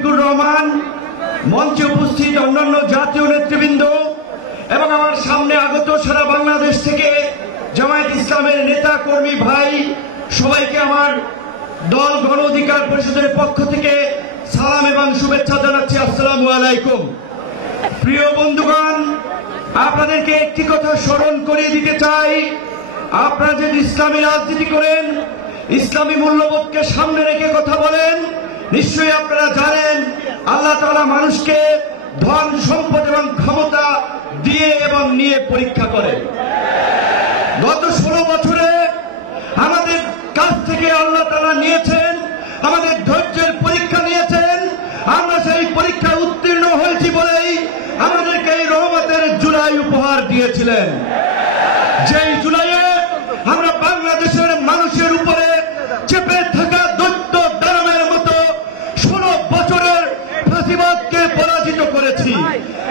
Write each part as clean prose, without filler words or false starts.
শফিকুর রহমান, মঞ্চে উপস্থিত অন্যান্য জাতীয় নেতৃবৃন্দ এবং আমার সামনে আগত সারা বাংলাদেশ থেকে জামায়াত ইসলামের নেতা কর্মী ভাই, সবাইকে আমার দল গণ অধিকার পরিষদের পক্ষ থেকে সালাম এবং শুভেচ্ছা জানাচ্ছি। আসসালামু আলাইকুম। প্রিয় বন্ধুগণ, আপনাদেরকে একটি কথা স্মরণ করিয়ে দিতে চাই। আপনারা যদি ইসলামী রাজনীতি করেন, ইসলামী মূল্যবোধকে সামনে রেখে কথা বলেন, নিশ্চয়ই আপনারা জানেন আল্লাহ তাআলা মানুষকে ধন সম্পদ এবং ক্ষমতা দিয়ে এবং নিয়ে পরীক্ষা করেন। গত 16 বছরে আমাদের কাছ থেকে আল্লাহ তাআলা নিয়েছেন, আমাদের ধৈর্যের পরীক্ষা নিয়েছেন। আমরা সেই পরীক্ষায় উত্তীর্ণ হয়েছি বলেই আমাদেরকে এই রহমতের জুলাই উপহার দিয়েছিলেন। যেই জুলাইয়ে আমরা বাংলাদেশের মানুষের উপরে চেপে থাকা দৈত্য দানবের মতো 16 বছরের ফাঁসিবাদকে পরাজিত করেছি।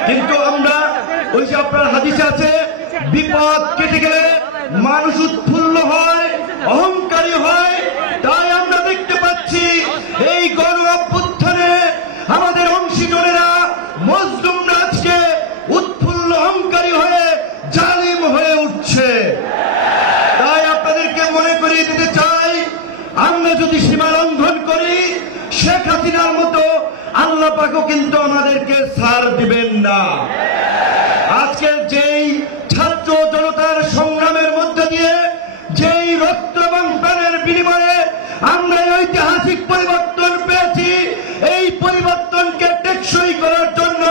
কিন্তু আমরা ওই যে আপনার হাদিসে আছে, বিপদ কেটে গেলে মানুষ উৎফুল্ল হয়, অহংকারী হয়। তাই আমরা দেখতে পাচ্ছি এই গণ অভ্যুত্থানে আমাদের অংশীজনেরা, মজলুমরা আজকে উৎফুল্ল অহংকারী হয়ে জালিম হয়ে উঠছে। তাই আপনাদেরকে মনে করিয়ে দিতে চাই, আমরা যদি সীমা লঙ্ঘন করি, শেখ হাসিনার মতো আল্লাহ পাকও কিন্তু আমাদেরকে ছাড় দিবেন না। আজকের যেই ছাত্র জনতার সংগ্রামের মধ্যে দিয়ে, যেই রক্ত এবং প্রাণের বিনিময়ে আমরা ঐতিহাসিক পরিবর্তন পেয়েছি, এই পরিবর্তনকে টেকসই করার জন্য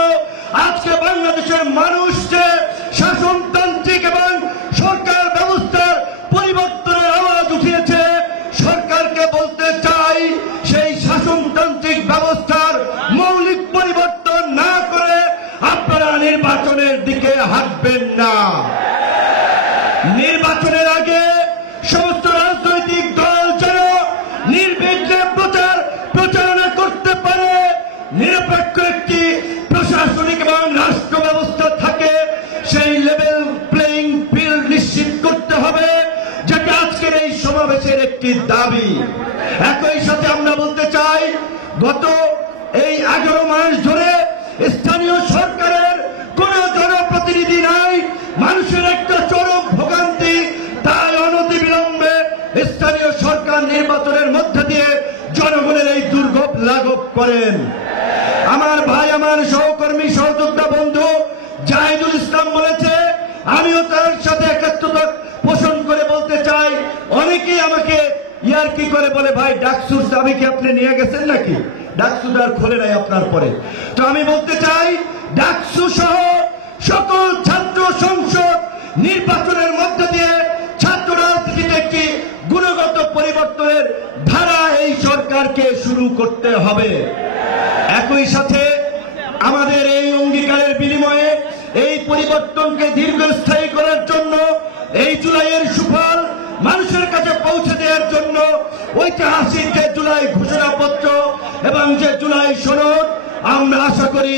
আজকে বাংলাদেশের মানুষ যে শাসনতান্ত্রিক এবং সরকার ব্যবস্থার পরিবর্তনের আওয়াজ উঠিয়েছে, সরকারকে বলতে চাই, সেই শাসনতান্ত্রিক ব্যবস্থার মৌলিক পরিবর্তন না করে আপনারা নির্বাচনের দিকে হাঁটবেন না। নির্বাচনের আগে সমস্ত রাজনৈতিক দল যেন নির্বিঘ্নে প্রচারণা করতে পারে, নিরপেক্ষ একটি প্রশাসনিক এবং রাষ্ট্র ব্যবস্থা থাকে, সেই লেভেল প্লেইং ফিল্ড নিশ্চিত করতে হবে, যেটা আজকের এই সমাবেশের একটি দাবি। একই সাথে আমরা বলতে চাই, গত এই 11 মাস ধরে স্থানীয় সরকারের কোন জনপ্রতিনিধি নাই, মানুষের একটা চরম ভোগান্তি। তাই অনতিবিলম্বে স্থানীয় সরকার নির্বাচনের মধ্যে দিয়ে জনগণের এই দুর্ভোগ লাঘব করেন। আমার ভাই, আমার সহকর্মী, সহযোদ্ধা বন্ধু জাহিদুল ইসলাম বলেছে, আমিও তার সাথে একাত্মতা পোষণ করে বলতে চাই। অনেকেই আমাকে ইয়ার্কি করে বলে, ভাই ডাকসুর চাবি কি আপনি নিয়ে গেছেন নাকি? ডাকসু আর খোলে নাই আপনার পরে। তো আমি বলতে চাই, ডাকসু সহ সকল ছাত্র সংসদ নির্বাচনের মধ্যে দিয়ে ছাত্র রাজনীতিতে একটি গুণগত পরিবর্তনের ধারা এই সরকারকে শুরু করতে হবে। একই সাথে আমাদের এই অঙ্গীকারের বিনিময়ে এই পরিবর্তনকে দীর্ঘস্থায়ী করার জন্য, এই জুলাইয়ের সুফল মানুষের কাছে পৌঁছে দেওয়ার জন্য ঐতিহাসিক যে জুলাই ঘোষণাপত্র এবং যে জুলাই সনদ, আমরা আশা করি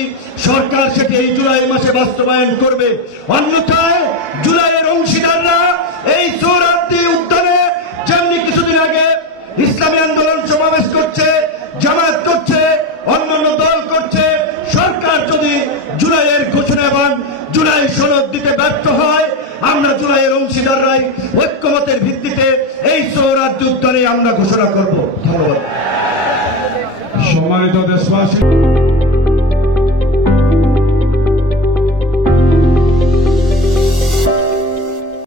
সরকার সেটি এই জুলাই মাসে বাস্তবায়ন করবে। অন্যথায় জুলাইয়ের অংশীদাররা এই সোহরাওয়ার্দী উদ্যানে যেমনি কিছুদিন আগে ইসলামী আন্দোলন সমাবেশ করছে, জামায়াত করছে, অন্যান্য দল করছে, সরকার যদি জুলাইয়ের ঘোষণা এবং জুলাই সনদ দিতে ব্যর্থ হয়, আমরা জুলাইয়ের অংশীদাররাই ঐক্যমতের ভিত্তিতে এই সোহরাওয়ার্দী উদ্যানে আমরা ঘোষণা করব। ধন্যবাদ। সম্মানিত দেশবাসী।